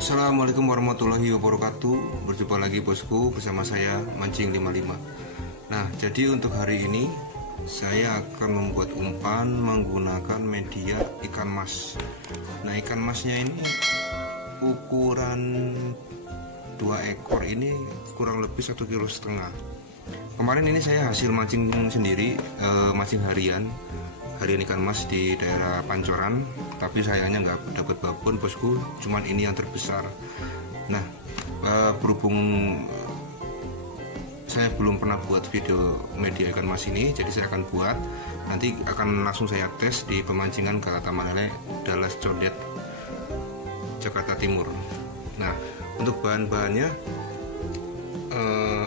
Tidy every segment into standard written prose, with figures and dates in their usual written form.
Assalamualaikum warahmatullahi wabarakatuh. Berjumpa lagi bosku bersama saya Mancing 55. Nah, jadi untuk hari ini saya akan membuat umpan menggunakan media ikan mas. Nah, ikan masnya ini ukuran 2 ekor ini kurang lebih 1,5 kg. Kemarin ini saya hasil mancing sendiri, mancing harian ikan mas di daerah Pancoran, tapi sayangnya nggak dapat babon bosku, cuman ini yang terbesar. Nah, berhubung saya belum pernah buat video media ikan mas ini, jadi saya akan buat, nanti akan langsung saya tes di pemancingan ke Taman Lele, Dallas Condet, Jakarta Timur. Nah, untuk bahan-bahannya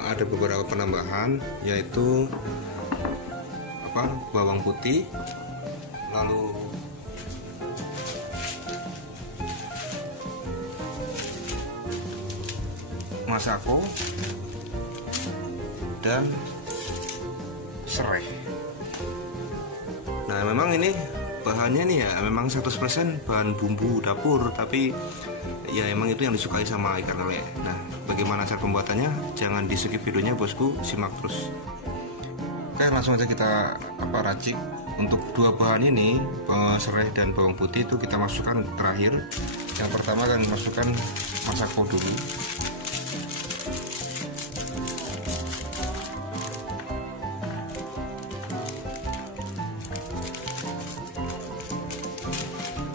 ada beberapa penambahan, yaitu bawang putih, lalu masako dan serai. Nah, memang ini bahannya nih ya memang 100% bahan bumbu dapur, tapi ya emang itu yang disukai sama ikan lele. Nah, bagaimana cara pembuatannya? Jangan di skip videonya bosku, simak terus. Oke, langsung aja kita racik. Untuk dua bahan ini, serai dan bawang putih itu kita masukkan terakhir. Yang pertama kan masukkan masako dulu.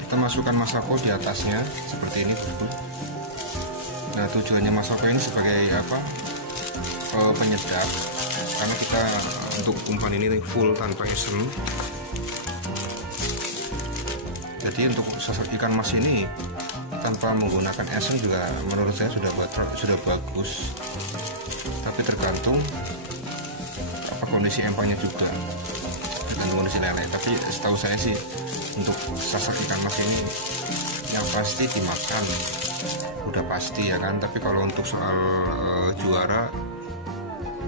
Kita masukkan masako di atasnya seperti ini. Nah, tujuannya masako ini sebagai penyedap, karena kita untuk umpan ini full tanpa esem. Jadi untuk sasak ikan mas ini tanpa menggunakan esem juga menurut saya sudah bagus. Tapi tergantung kondisi empangnya juga, dengan kondisi lele. Tapi setahu saya sih untuk sasak ikan mas ini yang pasti dimakan udah pasti ya kan. Tapi kalau untuk soal juara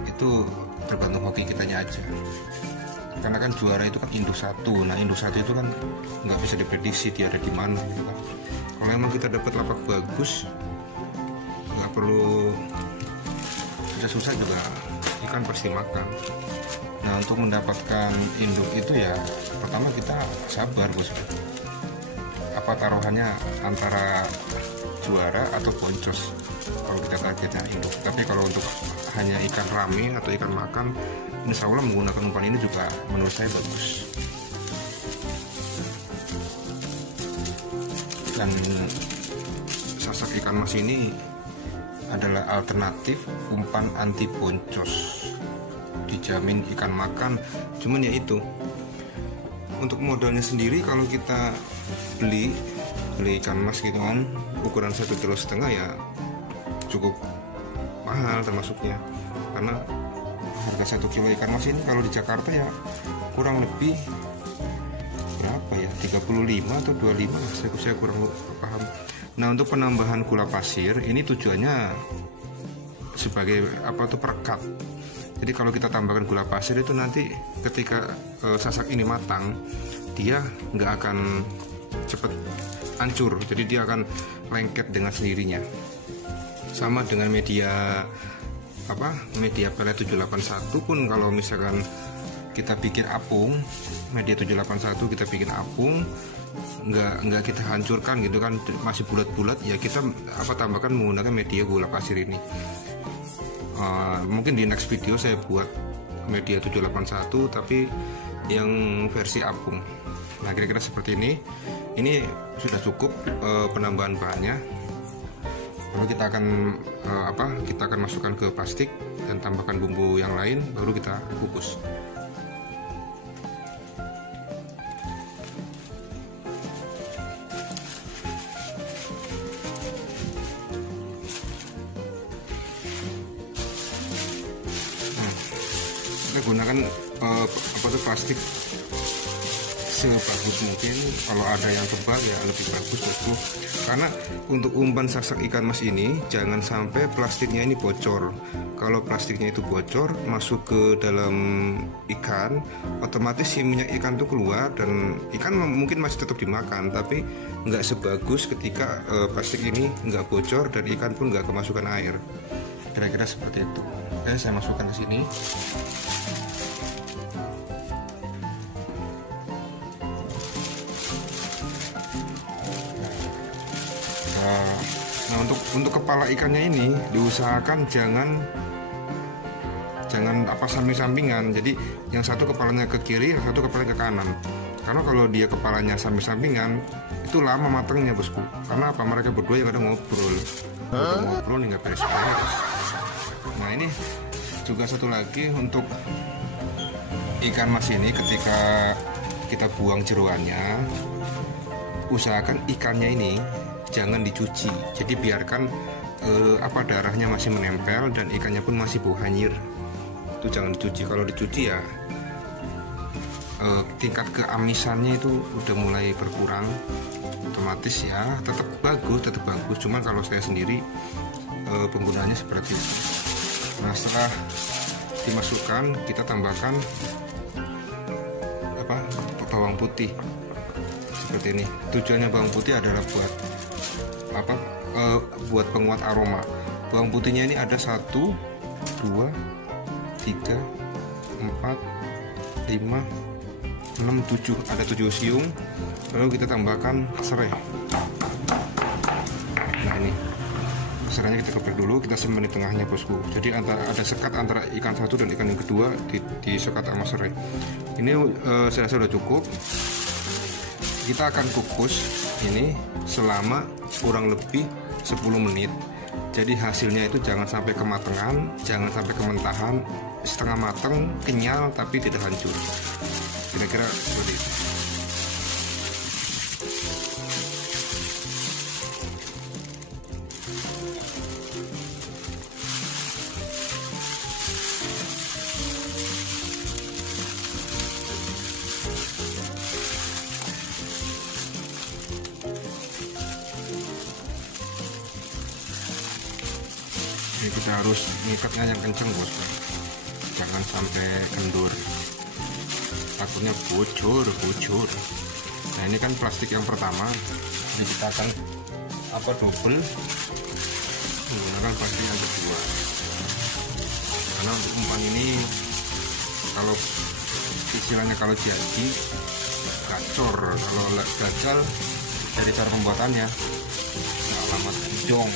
itu tergantung hoki kitanya aja, karena kan juara itu kan induk satu. Nah, induk satu itu kan nggak bisa diprediksi dia ada di mana gitu kan. Kalau emang kita dapat lapak bagus, nggak perlu susah-susah juga ikan pasti makan. Nah, untuk mendapatkan induk itu ya pertama kita sabar bos. Taruhannya antara juara atau boncos kalau kita targetnya induk. Tapi kalau untuk hanya ikan rame atau ikan makan, insya Allah menggunakan umpan ini juga menurut saya bagus. Dan sasak ikan mas ini adalah alternatif umpan anti boncos, dijamin ikan makan. Cuman ya itu, untuk modalnya sendiri kalau kita beli ikan mas gitu kan, ukuran 1,5 kg ya cukup mahal termasuknya, karena harga 1 kilo ikan mas ini kalau di Jakarta ya kurang lebih berapa ya, 35 atau 25, saya kurang paham. Nah, untuk penambahan gula pasir ini tujuannya sebagai perekat. Jadi kalau kita tambahkan gula pasir itu nanti ketika sasak ini matang, dia nggak akan cepet hancur, jadi dia akan lengket dengan sendirinya. Sama dengan media pelet 781 pun, kalau misalkan kita bikin apung, media 781 kita bikin apung, nggak kita hancurkan gitu kan, masih bulat-bulat ya, kita tambahkan menggunakan media gula pasir ini. Mungkin di next video saya buat media 781 tapi yang versi apung. Nah, kira-kira seperti ini. Ini sudah cukup penambahan bahannya. Lalu kita akan masukkan ke plastik dan tambahkan bumbu yang lain, baru kita kukus. Nah, kita gunakan plastik sebagus mungkin. Kalau ada yang tebal ya lebih bagus bosku. Karena untuk umpan sasak ikan mas ini jangan sampai plastiknya ini bocor. Kalau plastiknya itu bocor masuk ke dalam ikan, otomatis si minyak ikan itu keluar dan ikan mungkin masih tetap dimakan, tapi nggak sebagus ketika plastik ini nggak bocor dan ikan pun nggak kemasukan air. Kira-kira seperti itu. Oke, saya masukkan ke sini. Nah, untuk kepala ikannya ini diusahakan jangan samping-sampingan. Jadi yang satu kepalanya ke kiri, yang satu kepalanya ke kanan. Karena kalau dia kepalanya samping-sampingan itu lama matangnya bosku. Karena apa? Mereka berdua yang kadang ngobrol nih nggak beres-beres. Nah ini juga satu lagi untuk ikan mas ini, ketika kita buang jeroannya, usahakan ikannya ini jangan dicuci. Jadi biarkan darahnya masih menempel dan ikannya pun masih bau hanyir. Itu jangan dicuci. Kalau dicuci ya tingkat keamisannya itu udah mulai berkurang. Otomatis ya tetap bagus. Cuman kalau saya sendiri penggunaannya seperti itu. Nah, setelah dimasukkan kita tambahkan bawang putih seperti ini. Tujuannya bawang putih adalah buat penguat aroma. Bawang putihnya ini ada 1, 2, 3, 4, 5, 6, 7. Ada 7 siung. Lalu kita tambahkan serai. Nah ini serainya kita kepek dulu, kita simpan di tengahnya bosku. Jadi ada sekat antara ikan satu dan ikan yang kedua, disekat sama serai. Ini saya rasa sudah cukup. Kita akan kukus ini selama kurang lebih 10 menit. Jadi hasilnya itu jangan sampai kematangan, jangan sampai kementahan, setengah matang, kenyal tapi tidak hancur. Kira-kira seperti itu. Jadi kita harus ngikatnya yang kenceng bosku, jangan sampai kendur, takutnya bocor. Nah ini kan plastik yang pertama, jadi kita akan double menggunakan plastik yang kedua. Karena untuk umpan ini kalau istilahnya kalau jadi gacor, kalau gagal dari cara pembuatannya alamat jong.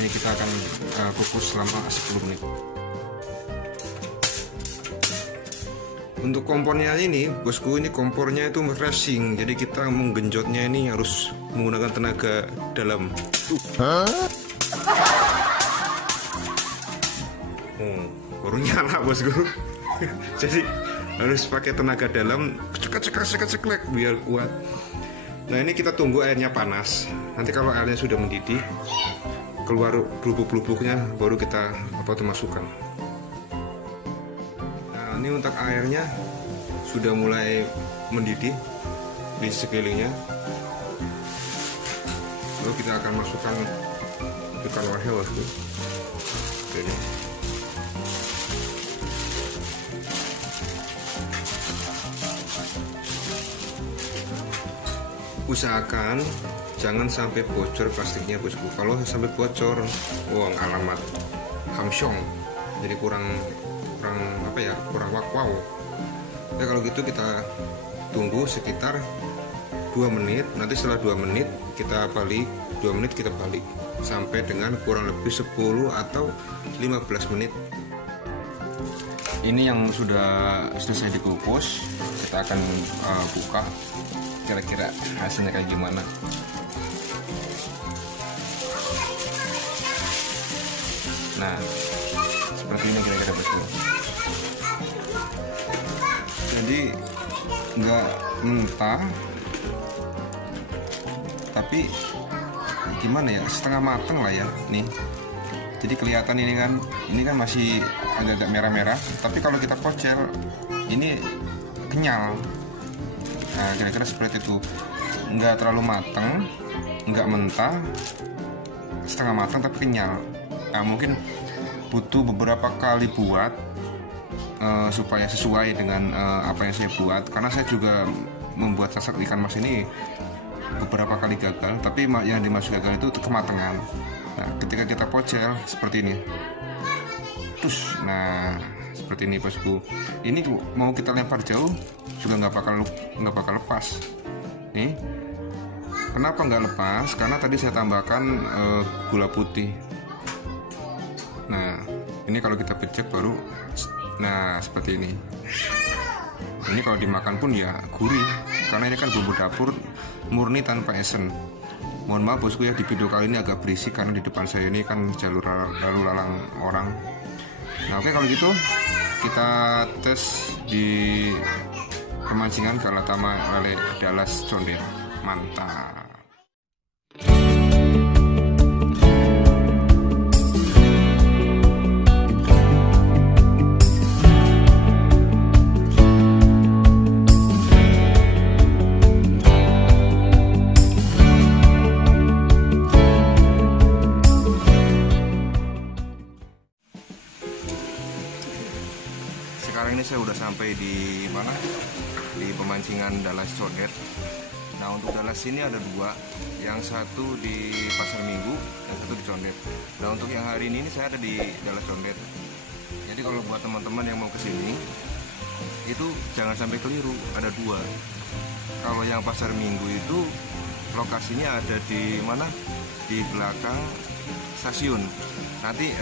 Ini kita akan kukus selama 10 menit. Untuk kompornya ini bosku, ini kompornya itu racing, jadi kita menggenjotnya ini harus menggunakan tenaga dalam. Baru nyala bosku. Jadi harus pakai tenaga dalam, ceklek biar kuat. Nah ini kita tunggu airnya panas. Nanti kalau airnya sudah mendidih, keluar bubuk-bubuknya, baru kita masukkan. Nah ini untuk airnya sudah mulai mendidih di sekelilingnya. Lalu kita akan masukkan ikan wahel bosku. Oke. Usahakan jangan sampai bocor plastiknya bosku. Kalau sampai bocor, alamat hamsyong, jadi kurang wow. Ya kalau gitu kita tunggu sekitar 2 menit. Nanti setelah 2 menit kita balik, 2 menit kita balik sampai dengan kurang lebih 10 atau 15 menit. Ini yang sudah selesai dikukus, kita akan buka kira-kira hasilnya kayak gimana. Nah seperti ini kira-kira bosku. Jadi nggak mentah, tapi gimana ya, setengah mateng lah ya nih. Jadi kelihatan ini kan masih agak-agak merah-merah, tapi kalau kita pocel ini kenyal. Nah, kira-kira seperti itu. Nggak terlalu mateng, nggak mentah, setengah matang tapi kenyal. Nah, mungkin butuh beberapa kali buat supaya sesuai dengan apa yang saya buat, karena saya juga membuat sasak ikan mas ini beberapa kali gagal, tapi yang dimaksud gagal itu kematangan. Nah, ketika kita pocel seperti ini, terus, nah seperti ini bosku. Ini mau kita lempar jauh juga nggak bakal lepas. Nih, kenapa nggak lepas? Karena tadi saya tambahkan gula putih. Nah, ini kalau kita pecek baru, nah seperti ini. Ini kalau dimakan pun ya gurih, karena ini kan bumbu dapur murni tanpa esen. Mohon maaf bosku ya, di video kali ini agak berisik karena di depan saya ini kan jalur lalu lalang orang. Nah oke, kalau gitu kita tes di pemancingan Galatama Lele Dallas Condet. Mantap. Sekarang ini saya udah sampai di mana? Di pemancingan Dallas Condet. Nah, untuk Dallas ini ada dua, yang satu di Pasar Minggu, yang satu di Condet. Nah, untuk yang hari ini saya ada di Dallas Condet. Jadi kalau buat teman-teman yang mau kesini, itu jangan sampai keliru, ada dua. Kalau yang Pasar Minggu itu lokasinya ada di mana? Di belakang stasiun. Nanti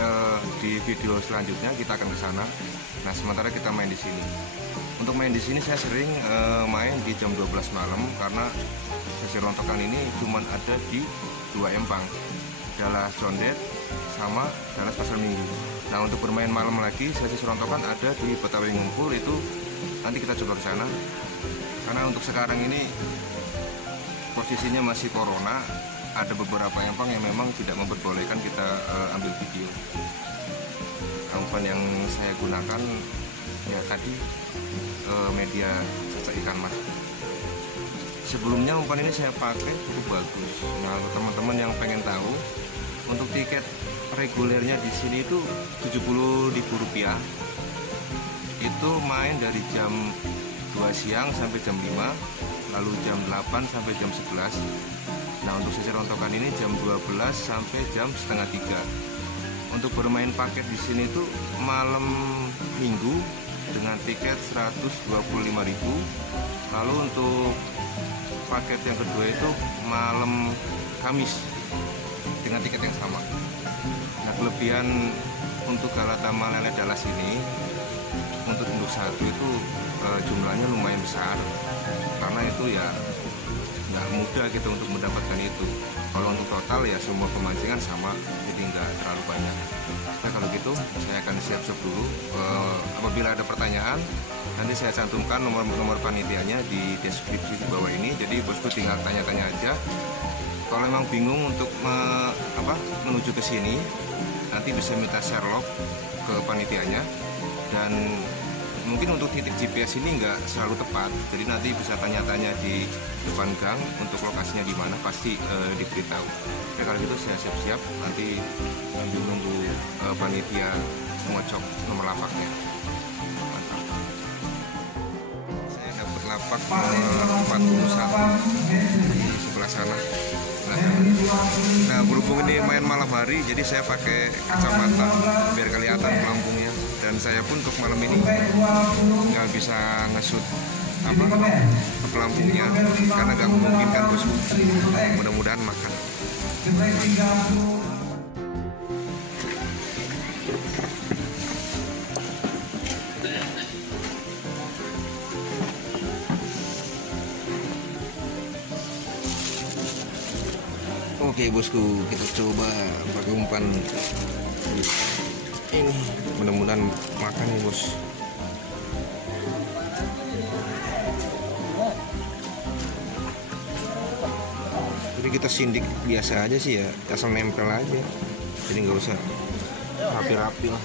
di video selanjutnya kita akan ke sana. Nah, sementara kita main di sini. Untuk main di sini saya sering main di jam 12 malam, karena sesi rontokan ini cuma ada di dua empang, Dallas Condet sama Dallas Pasar Minggu. Nah, untuk bermain malam lagi sesi rontokan ada di Betawi Ngumpul, itu nanti kita coba ke sana. Karena untuk sekarang ini posisinya masih corona, ada beberapa empang yang memang tidak memperbolehkan kita ambil video. Umpan yang saya gunakan ya tadi media sasak ikan mas. Sebelumnya umpan ini saya pakai cukup bagus. Nah, untuk teman-teman yang pengen tahu, untuk tiket regulernya di sini itu Rp70.000. Itu main dari jam 2 siang sampai jam 5, lalu jam 8 sampai jam 11. Nah, untuk sesi rontokan ini jam 12 sampai jam setengah 3. Untuk bermain paket di sini itu malam Minggu dengan tiket Rp125.000. Lalu untuk paket yang kedua itu malam Kamis dengan tiket yang sama. Nah, kelebihan untuk Galatama Lele Dallas ini, untuk induk satu itu jumlahnya lumayan besar, karena itu ya nggak mudah gitu untuk mendapatkan itu. Kalau untuk total ya semua pemancingan sama, jadi nggak terlalu banyak. Nah, kalau gitu saya akan siap-siap dulu. Apabila ada pertanyaan, nanti saya cantumkan nomor panitianya di deskripsi di bawah ini. Jadi bosku tinggal tanya-tanya aja. Kalau memang bingung untuk menuju ke sini, nanti bisa minta share log ke panitianya. Dan mungkin untuk titik GPS ini nggak selalu tepat, jadi nanti bisa tanya-tanya di depan gang untuk lokasinya di mana, pasti diberitahu. Oke, kalau gitu saya siap-siap, nanti sambil nunggu panitia ngocok nomor lapaknya. Mantap. Saya dapat lapak nomor 41 di sebelah sana. Nah, berhubung ini main malam hari, jadi saya pakai kacamata biar kelihatan pelampungnya. Dan saya pun untuk malam ini nggak bisa nge-shoot pelampungnya karena nggak memungkinkan bosku. Mudah-mudahan makan. Oke bosku, kita coba pakai umpan ini, mudah-mudahan makan nih bos. Jadi kita sindik biasa aja sih ya, asal nempel aja, jadi nggak usah rapi-rapi lah.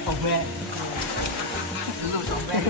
Sobek. Lu sobek.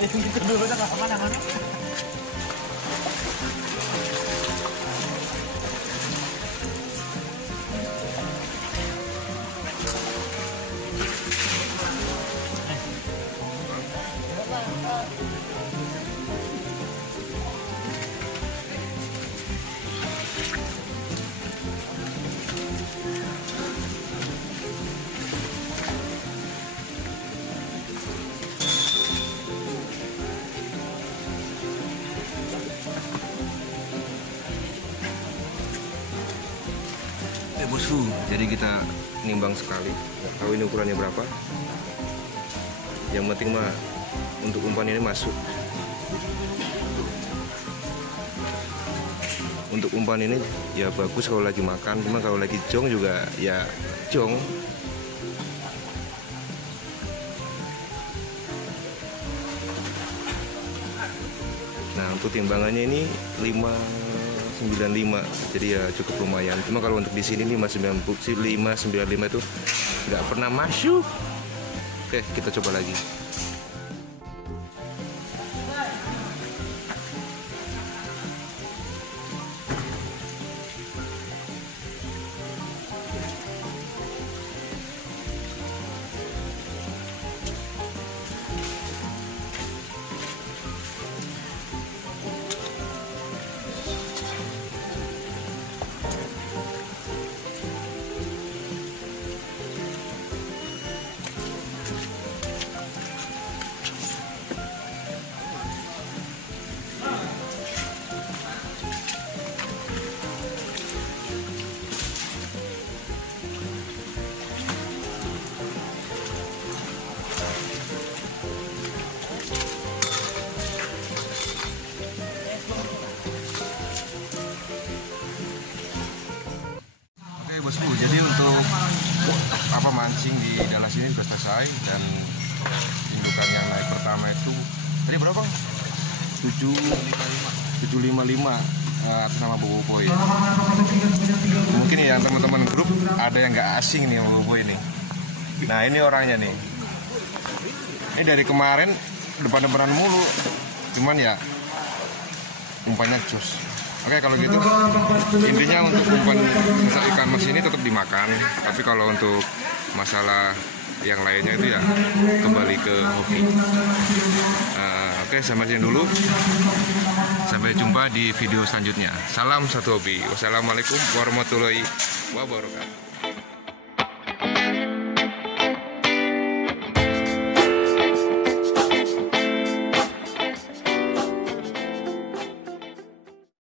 Gitu dulu udah nggak kemana-mana. Bosku, jadi kita nimbang sekali. Nggak tahu ini ukurannya berapa. Yang penting mah untuk umpan ini masuk. Untuk umpan ini ya bagus kalau lagi makan, cuma kalau lagi jong juga ya jong. Nah, untuk timbangannya ini 595, jadi ya cukup lumayan. Cuma kalau untuk di sini 595 itu nggak pernah masuk. Oke, kita coba lagi. Bosku, jadi untuk mancing di dalam sini sudah selesai, dan indukan yang naik pertama itu tadi berapa Bang? 755 atas nama Boboiboy. Mungkin ya teman-teman grup ada yang nggak asing nih sama Boboiboy ini. Nah, ini orangnya nih. Ini dari kemarin depan-depanan mulu, cuman ya umpannya jos. Oke, kalau gitu intinya untuk umpan sisa ikan mas ini tetap dimakan, tapi kalau untuk masalah yang lainnya itu ya kembali ke hobi. Oke, sampai sini dulu. Sampai jumpa di video selanjutnya. Salam satu hobi. Wassalamualaikum warahmatullahi wabarakatuh.